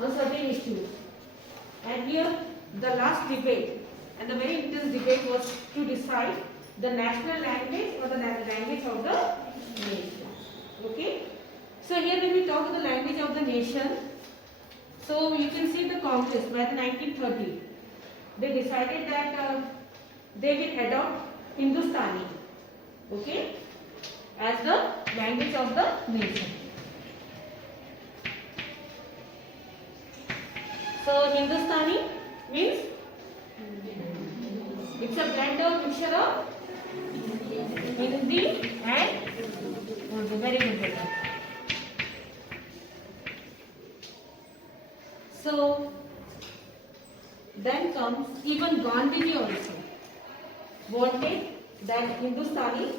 on certain issues. And here the last debate and the very intense debate was to decide the national language or the language of the nation. Okay. So here when we talk about the language of the nation, so you can see the Congress by 1930, they decided that they will adopt Hindustani, okay, as the language of the nation. So Hindustani means it's a blend of mixture of Hindi and Urdu. Very good. So then comes even Gandhiji also wanted that Hindustani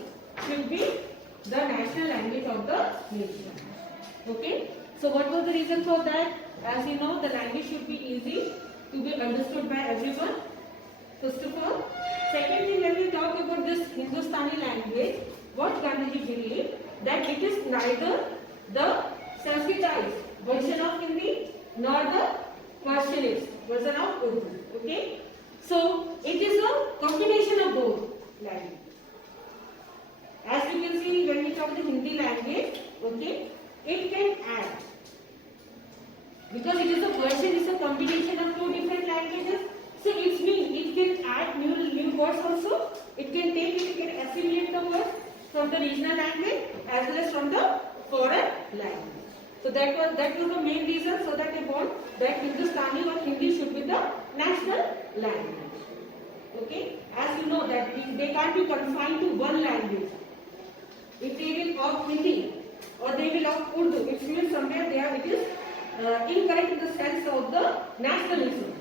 should be the national language of the nation. Okay. So what was the reason for that? As you know, the language should be easy to be understood by everyone. First of all. Second thing, when we talk about this Hindustani language, what Gandhiji believed that it is neither the Sanskritized version of Hindi nor the Persianized version of Urdu. Okay. So it is a combination of both languages. As you can see, when we talk the Hindi language, okay, it can add. Because it is a version, it's a combination of two different languages. So it means it can add new words also. It can assimilate the words from the regional language as well as from the foreign language. So that was the main reason, so that they want that Hindustani or Hindi should be the national language. Okay, as you know that they can't be confined to one language. If they will opt Hindi or they will opt Urdu, it means somewhere there it is incorrect in the sense of the nationalism.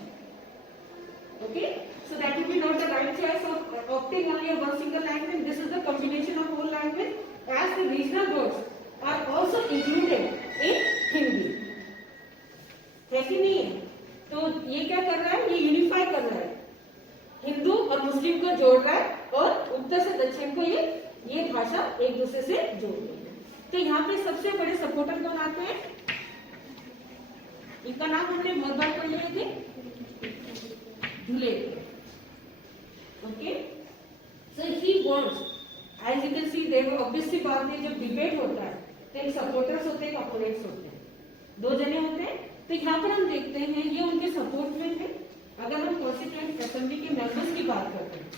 Okay, so that would be not the right choice of opting only of one single language. This is the combination of whole language, as the regional words are also included in Hindi. है कि नहीं है? तो ये क्या कर रहा है? ये यूनिफाई कर रहा है, हिंदू और मुस्लिम को जोड़ रहा है और उत्तर से दक्षिण को ये भाषा एक दूसरे से जोड़ रही है. तो यहाँ पे सबसे बड़े सपोर्टर कौन आते हैं? इनका नाम हमने बहुत बार पढ़ लिए थे, धुले. Okay, so he wants, as you can see there obviously बात है, जब डिबेट होता है तो एक सपोर्टर्स होते हैं, एक अपोनेंट्स होते हैं, दो जने होते हैं. तो यहाँ पर हम देखते हैं ये उनके सपोर्ट में थे. अगर हम कॉन्स्टिट्यूएंट असेंबली के मेंबर्स की बात करते हैं,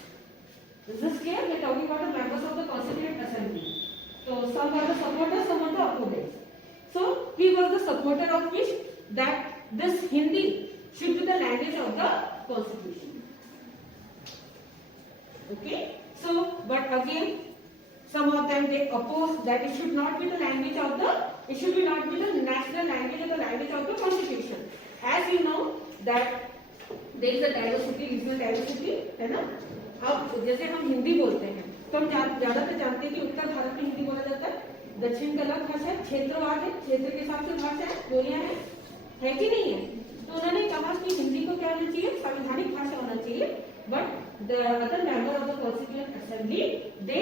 this is clear, we are talking about the members of the constituent assembly. तो some are the supporters, some are the opponents. So he was the supporter of which that this Hindi should be the language of the constitution. Okay, so but again some of them they oppose that it should not be the language of the, it should be not be the national language or the language of the constitution. As you know that there is a diversity, regional diversity, है ना. अब जैसे हम हिंदी बोलते हैं तो हम ज्यादातर जानते हैं कि उत्तर भारत में हिंदी बोला जाता है, दक्षिण का अलग भाषा है, क्षेत्रवाद है, क्षेत्र के हिसाब से भाषा है, बोलियां है कि नहीं है. तो उन्होंने कहा कि हिंदी को क्या होना चाहिए, संवैधानिक भाषा होना चाहिए. But the other member of the constituent assembly they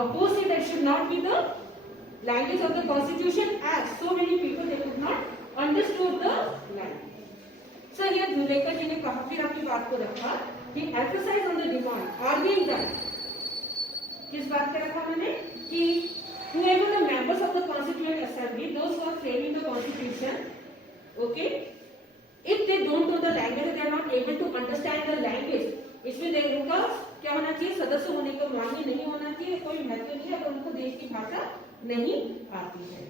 oppose it, that should not be the language of the constitution, as so many people they could not understood the language. So here Dhulekar ji ने कहा, फिर अपनी बात को रखा कि emphasize on the demand arguing that, किस बात पे रखा मैंने कि whoever the members of the constituent assembly, those who are framing the constitution, okay, if they don't know the language, they are not able to understand the language, इसमें उनका क्या होना चाहिए, सदस्य होने को मान्य नहीं होना चाहिए, कोई महत्व नहीं है अगर उनको देश की भाषा नहीं आती है.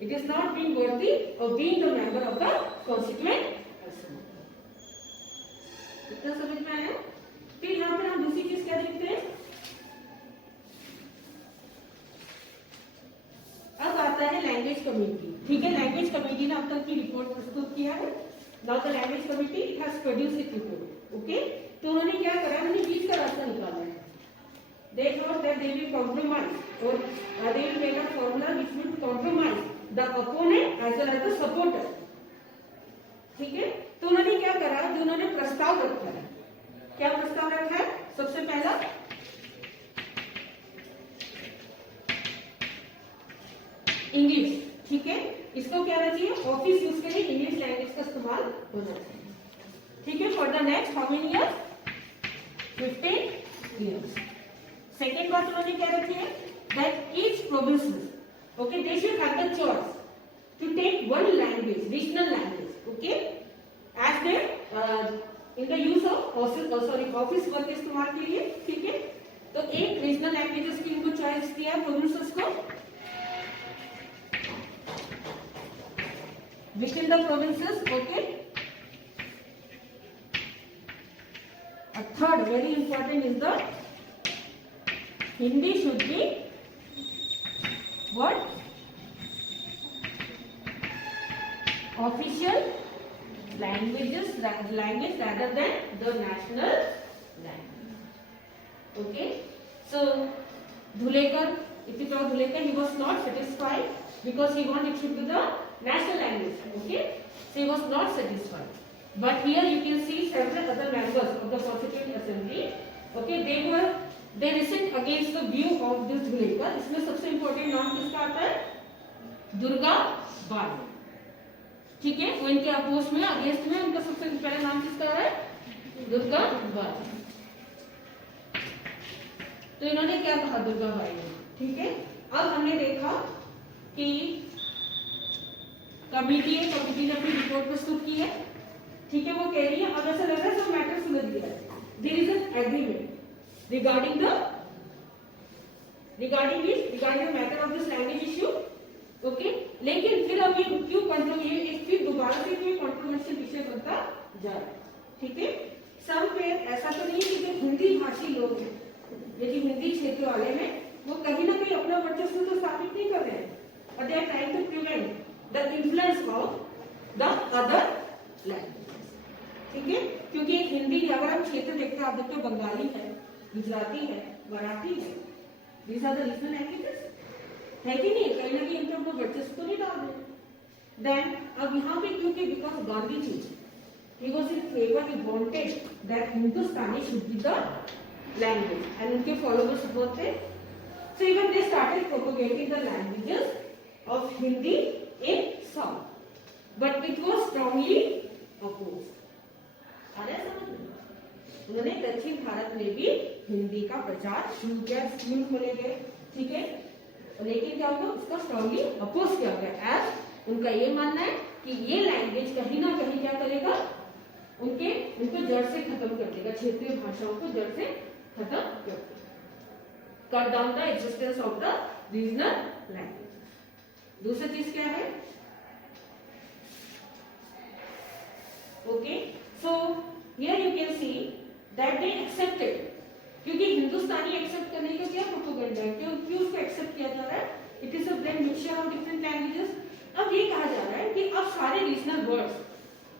It is not being worthy of being the member of the constituent assembly. इतना समझ में आया. फिर यहाँ पर हम दूसरी चीज क्या देखते हैं, अब आता है लैंग्वेज कमेटी. ठीक है, लैंग्वेज कमेटी ने अब तक की रिपोर्ट प्रस्तुत किया है. Now the language committee has produced it report. Okay, तो उन्होंने क्या करा, उन्होंने बीच का रास्ता निकाला है. They thought that they will compromise और they will make a formula which will compromise the opponent as well as the supporter. ठीक है, तो उन्होंने क्या करा, जो उन्होंने प्रस्ताव रखा है, क्या प्रस्ताव रखा है, सबसे पहला इंग्लिश. ठीक है, इसको क्या रहना चाहिए, ऑफिस यूज के लिए इंग्लिश लैंग्वेज का इस्तेमाल होना चाहिए, ठीक है। For the next how many years, 15 years. Second बात उन्होंने क्या रखी है, that each provinces, okay, they should have the choice to take one language, regional language, okay, as there in the use of office work इस्तेमाल के लिए, ठीक है। तो एक रीजनल लैंग्वेजेस की उनको चॉइस दिया प्रोविंसेस को which in the provinces, okay. A third very important is the Hindi should be what? Official language rather than the national language. Okay. So Dhulekar, if you talk Dhulekar, he was not satisfied because he wanted it should be the national language. Okay. So he was not satisfied. But here you can see several other members of the Constituent Assembly. Okay, they listened against the view of this Dhulekar. इसमें सबसे important नाम किसका आता है, Durga by, ठीक है। वो इनके अपोज में, अगेंस्ट में उनका सबसे पहले नाम किसका आ रहा है, दुर्गा बाई। तो इन्होंने क्या कहा दुर्गा बाई ने, ठीक है। अब हमने देखा कि कमेटी ने अपनी रिपोर्ट प्रस्तुत की है, ठीक है। वो कह रही है, अब ऐसा लग रहा है सब मैटर सुलझ गया है, there is an agreement regarding the matter of this language issue, okay. लेकिन फिर अब ये क्यों फिर दोबारा से क्यों कंट्रोवर्शियल विषय बनता जा रहा है, ठीक है। सब पेड़ ऐसा तो नहीं है कि जो हिंदी भाषी लोग हैं, यदि हिंदी क्षेत्र वाले हैं, वो कहीं ना कहीं अपना वर्चस्व तो स्थापित नहीं कर रहे हैं, और they are trying to prevent the influence of the other language, ठीक है। क्योंकि एक हिंदी, अगर आप क्षेत्र देखते हैं, आप देखते हो बंगाली है, गुजराती है, मराठी है, these are the regional languages, है कि नहीं, कहीं ना कहीं इनका अपना वर्चस्व तो नहीं डाल रहे। देन अब यहाँ पे क्योंकि because Gandhi ji he was in favor, he wanted that Hindustani should be the language, and उनके followers बहुत थे, so even they started propagating the languages of Hindi in South, but it was strongly opposed. अरे समझ लो, उन्होंने दक्षिण भारत में भी हिंदी का प्रचार शुरू किया, स्कूल खोले गए, ठीक है। लेकिन क्या हुआ, उसका स्ट्रांगली अपोज किया गया, एज उनका ये मानना है कि ये लैंग्वेज कहीं ना कहीं क्या करेगा, उनको जड़ से खत्म कर देगा, क्षेत्रीय भाषाओं को जड़ से खत्म कर देगा, cut down the existence of the regional language. दूसरी चीज क्या है, okay, so here you can see that they accepted, क्योंकि हिंदुस्तानी एक्सेप्ट करने का क्या प्रोपेगेंडा है, क्यों उसको एक्सेप्ट किया जा रहा है, it is a blend mixture of different languages. अब ये कहा जा रहा है कि अब सारे रीजनल वर्ड्स,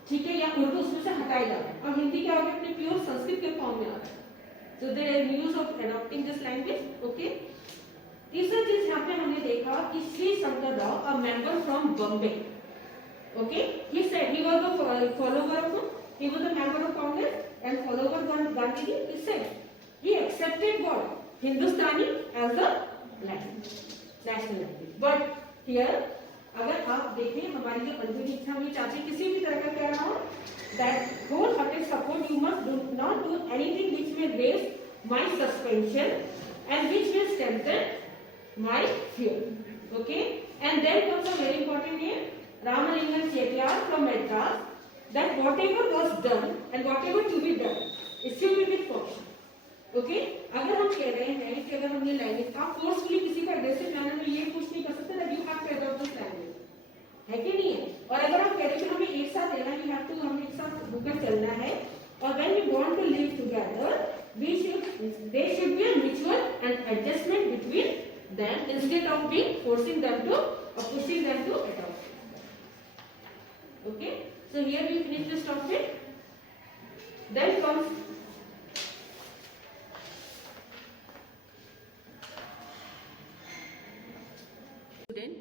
ठीक है, या उर्दू उसमें से हटाए जा रहे हैं, अब हिंदी क्या होगा, अपने प्योर संस्कृत के फॉर्म में आ रहा है, so there is news of adopting this language, okay. तीसरा चीज यहाँ पे हमने देखा कि Shri Shankar Rao, a member from Bombay, okay, he said he was a follower of, he was a member of Congress and follower of Gandhi. He said he accepted what Hindustani as a language, national language, but here अगर आप देखें हमारी जो अंजलि इच्छा हुई चाची किसी भी तरह का कह रहा हो, that wholehearted support, you must do not do anything which may raise my suspension and which will strengthen my fear, okay. And then comes a very important name, Ramalingam Chettiar from Madras, that whatever was done and whatever to be done, it should be with caution, okay. अगर हम कह रहे हैं कि अगर हमने language, आप forcefully किसी का एग्रेसिव मैनर में ये कुछ नहीं कर सकते that you have to adopt this language, है कि नहीं है। और अगर आप कह रहे हैं कि हमें एक साथ रहना है, हमें एक साथ होकर चलना है, और when we want to live together, there should be a mutual and adjustment between them instead of forcing them to or pushing them to adopt. Okay, so here we finish this topic. Then comes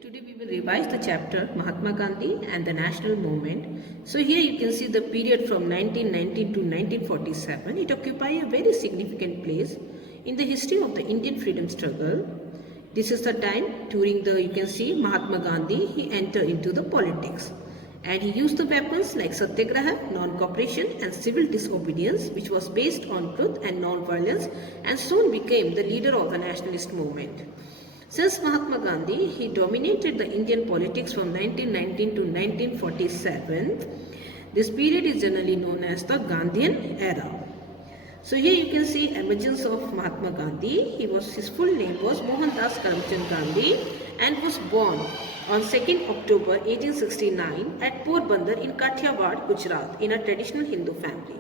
today we will revise the chapter Mahatma Gandhi and the national movement. So here you can see the period from 1919 to 1947. It occupies a very significant place in the history of the Indian freedom struggle. This is the time during the, you can see Mahatma Gandhi, he entered into the politics. And he used the weapons like satyagraha, non-cooperation and civil disobedience, which was based on truth and non-violence, and soon became the leader of the nationalist movement. Since Mahatma Gandhi, he dominated the Indian politics from 1919 to 1947. This period is generally known as the Gandhian era. So here you can see emergence of Mahatma Gandhi. His full name was Mohandas Karamchand Gandhi and was born on 2nd October 1869 at Porbandar in Kathiawad, Gujarat in a traditional Hindu family.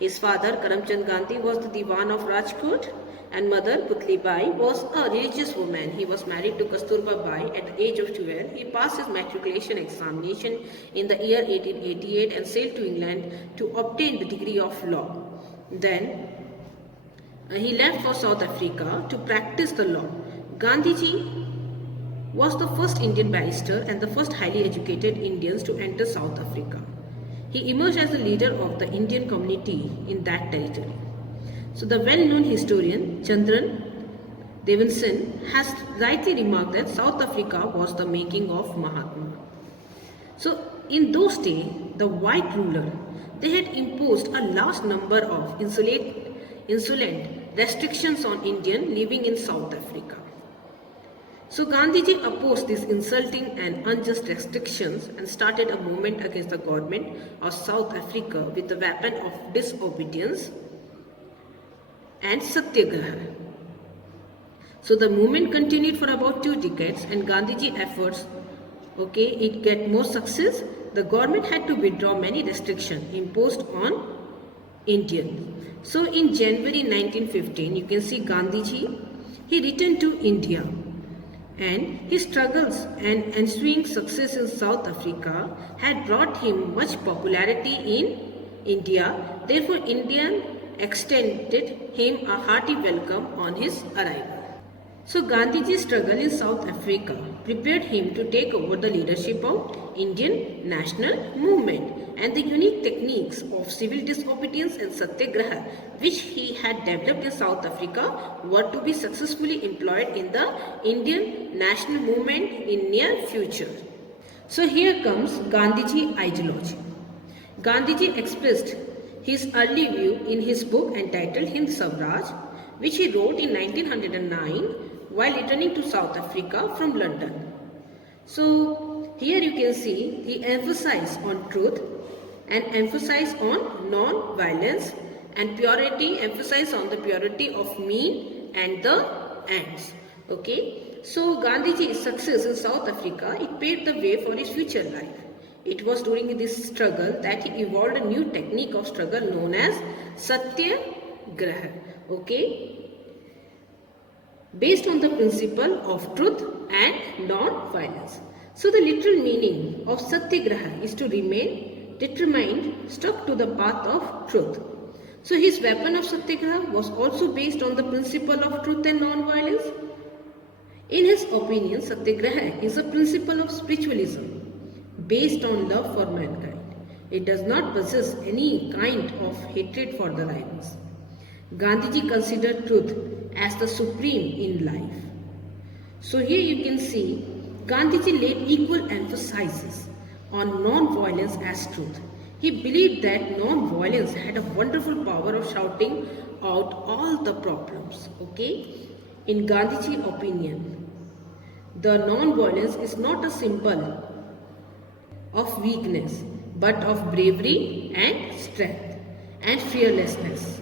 His father Karamchand Gandhi was the Diwan of Rajkot and mother Putli Bai was a religious woman. He was married to Kasturba Bai at the age of 12. He passed his matriculation examination in the year 1888 and sailed to England to obtain the degree of law. Then he left for South Africa to practice the law. Gandhiji was the first Indian barrister and the first highly educated Indians to enter South Africa. He emerged as the leader of the Indian community in that territory. So the well-known historian Chandran Davidson has rightly remarked that South Africa was the making of Mahatma. So in those days, the white ruler, they had imposed a large number of insolent restrictions on Indians living in South Africa. So Gandhiji opposed these insulting and unjust restrictions and started a movement against the government of South Africa with the weapon of disobedience and satyagraha. So the movement continued for about 2 decades and Gandhiji efforts, it get more success. The government had to withdraw many restrictions imposed on Indians. So in January 1915, you can see Gandhiji, he returned to India. And his struggles and ensuing success in South Africa had brought him much popularity in India. Therefore, India extended him a hearty welcome on his arrival. So, Gandhiji's struggle in South Africa prepared him to take over the leadership of Indian national movement, and the unique techniques of civil disobedience and satyagraha which he had developed in South Africa were to be successfully employed in the Indian national movement in near future. So here comes Gandhiji ideology. Gandhiji expressed his early view in his book entitled Hind Swaraj, which he wrote in 1909 while returning to South Africa from London. So here you can see he emphasized on truth and emphasize on non-violence and purity, emphasize on the purity of mean and the ends. So Gandhiji's success in South Africa, it paved the way for his future life. It was during this struggle that he evolved a new technique of struggle known as satyagraha. Based on the principle of truth and non-violence. So the literal meaning of satyagraha is to remain determined, stuck to the path of truth. So his weapon of satyagraha was also based on the principle of truth and non-violence. In his opinion, satyagraha is a principle of spiritualism based on love for mankind. It does not possess any kind of hatred for the rivals. Gandhiji considered truth as the supreme in life. So here you can see Gandhiji laid equal emphasis on non-violence as truth. He believed that non-violence had a wonderful power of shouting out all the problems. In Gandhiji's opinion, the non-violence is not a symbol of weakness, but of bravery and strength and fearlessness.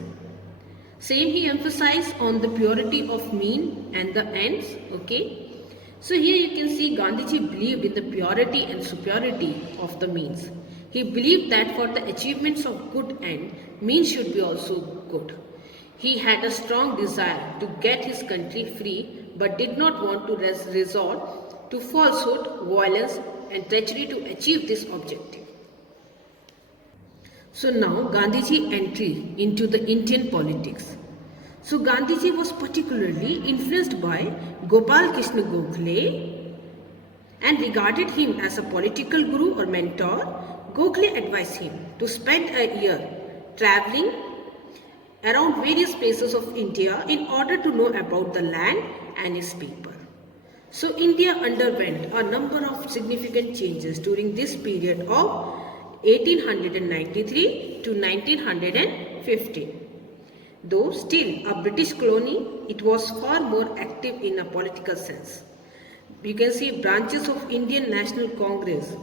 Same he emphasized on the purity of mean and the ends. So here you can see Gandhiji believed in the purity and superiority of the means. He believed that for the achievements of good end, means should be also good. He had a strong desire to get his country free, but did not want to resort to falsehood, violence and treachery to achieve this objective. So now Gandhiji entry into the Indian politics. So Gandhiji was particularly influenced by Gopal Krishna Gokhale and regarded him as a political guru or mentor. Gokhale advised him to spend a year traveling around various places of India in order to know about the land and its people. So India underwent a number of significant changes during this period of 1893 to 1915. Though still a British colony, it was far more active in a political sense. You can see branches of Indian National Congress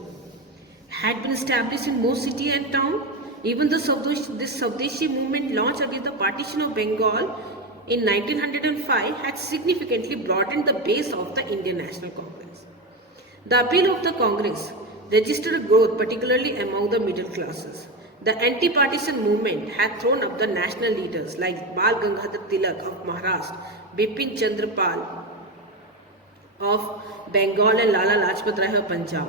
had been established in most city and town. Even this Swadeshi movement launched against the partition of Bengal in 1905 had significantly broadened the base of the Indian National Congress. The appeal of the Congress registered growth particularly among the middle classes. The anti-partition movement had thrown up the national leaders like Bal Gangadhar Tilak of Maharashtra, Bipin Chandra Pal of Bengal and Lala Lajpat Rai of Punjab.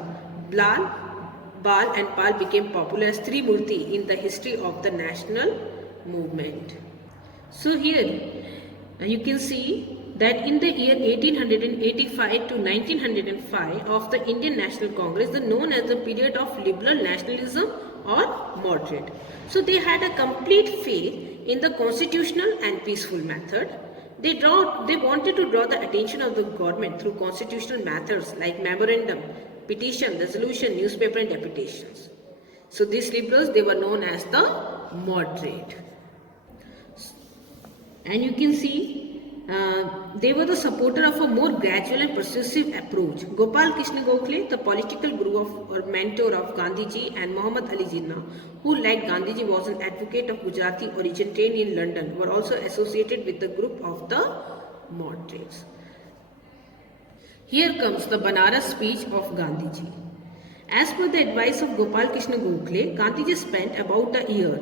Bal and Pal became popular as Trimurti in the history of the national movement. So here you can see that in the year 1885 to 1905 of the Indian National Congress, the known as the period of liberal nationalism or moderate. So they had a complete faith in the constitutional and peaceful method. They wanted to draw the attention of the government through constitutional methods like memorandum, petition, resolution, newspaper and deputations. So these liberals, they were known as the moderate. And you can see they were the supporter of a more gradual and persuasive approach. Gopal Krishna Gokhale, the political guru or mentor of Gandhiji, and Muhammad Ali Jinnah, who like Gandhiji was an advocate of Gujarati origin trained in London, were also associated with the group of the moderates. Here comes the Banaras speech of Gandhiji. As per the advice of Gopal Krishna Gokhale, Gandhiji spent about a year,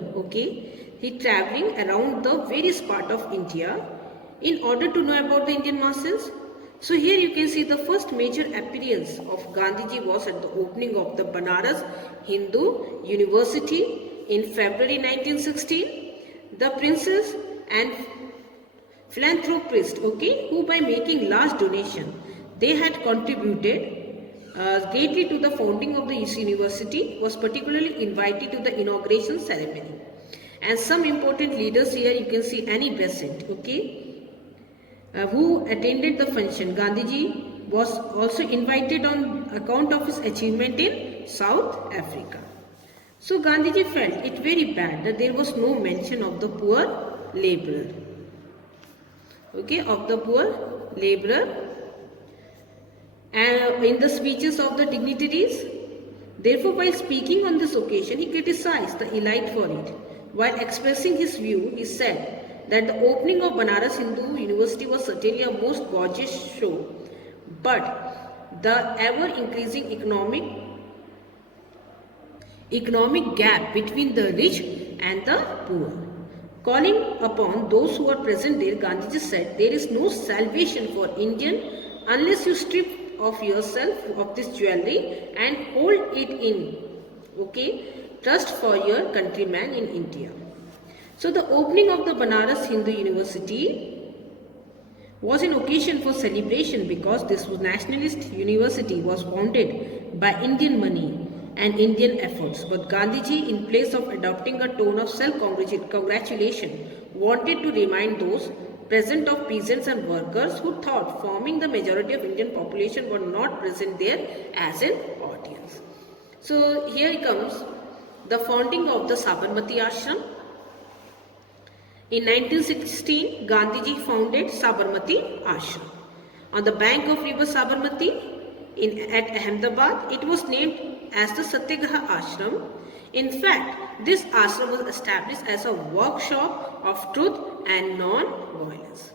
he traveling around the various parts of India in order to know about the Indian masses. So here you can see the first major appearance of Gandhiji was at the opening of the Banaras Hindu University in February 1916. The princes and philanthropists, who by making large donation, they had contributed greatly to the founding of the university, was particularly invited to the inauguration ceremony. And some important leaders here, you can see Annie Besant, who attended the function. Gandhiji was also invited on account of his achievement in South Africa. So Gandhiji felt it very bad that there was no mention of the poor laborer. Of the poor laborer. And in the speeches of the dignitaries. Therefore, while speaking on this occasion, he criticized the elite for it. While expressing his view, he said that the opening of Banaras Hindu University was certainly a most gorgeous show, but the ever-increasing economic gap between the rich and the poor. Calling upon those who are present there, Gandhiji said, there is no salvation for Indian unless you strip of yourself of this jewelry and hold it in, trust for your countrymen in India. So the opening of the Banaras Hindu University was an occasion for celebration because this nationalist university was founded by Indian money and Indian efforts. But Gandhiji, in place of adopting a tone of self-congratulation, wanted to remind those present of peasants and workers who thought forming the majority of Indian population were not present there as an audience. So here comes the founding of the Sabarmati Ashram. In 1916, Gandhiji founded Sabarmati Ashram. On the bank of river Sabarmati at Ahmedabad, it was named as the Satyagraha Ashram. In fact, this ashram was established as a workshop of truth and non-violence.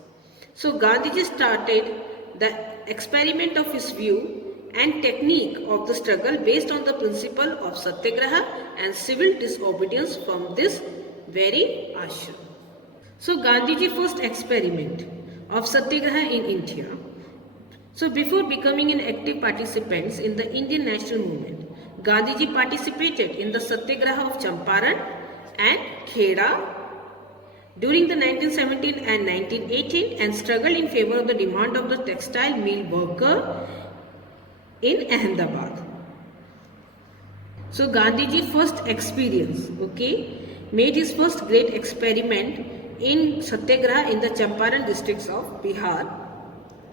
So Gandhiji started the experiment of his view and technique of the struggle based on the principle of Satyagraha and civil disobedience from this very ashram. So Gandhiji first experiment of Satyagraha in India. So before becoming an active participant in the Indian national movement, Gandhiji participated in the Satyagraha of Champaran and Kheda during the 1917 and 1918 and struggled in favor of the demand of the textile mill worker in Ahmedabad. So Gandhiji first experience, made his first great experiment in Satyagraha in the Champaran districts of Bihar.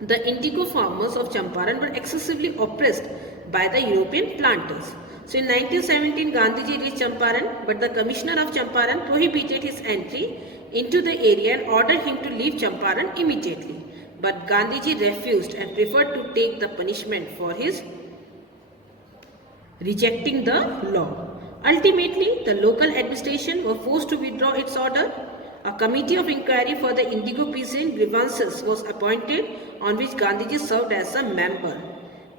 The indigo farmers of Champaran were excessively oppressed by the European planters. So in 1917, Gandhiji reached Champaran, but the commissioner of Champaran prohibited his entry into the area and ordered him to leave Champaran immediately. But Gandhiji refused and preferred to take the punishment for his rejecting the law. Ultimately, the local administration were forced to withdraw its order. A committee of inquiry for the indigo peasant grievances was appointed, on which Gandhiji served as a member.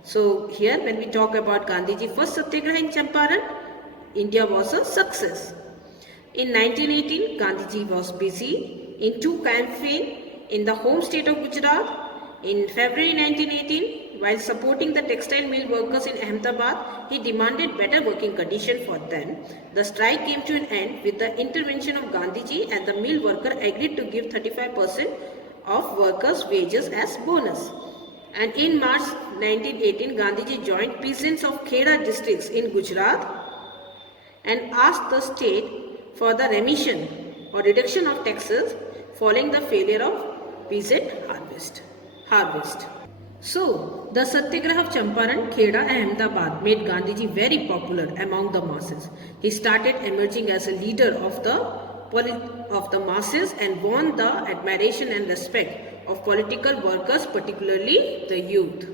So here, when we talk about Gandhiji first Satyagraha in Champaran, India was a success. In 1918, Gandhiji was busy in two campaigns in the home state of Gujarat. In February 1918, while supporting the textile mill workers in Ahmedabad, he demanded better working conditions for them. The strike came to an end with the intervention of Gandhiji, and the mill worker agreed to give 35% of workers' wages as bonus. And in March 1918, Gandhiji joined peasants of Kheda districts in Gujarat and asked the state for the remission or reduction of taxes following the failure of peasant harvest. So, the Satyagraha of Champaran, Kheda and Ahmedabad made Gandhiji very popular among the masses. He started emerging as a leader of the masses and won the admiration and respect of political workers, particularly the youth.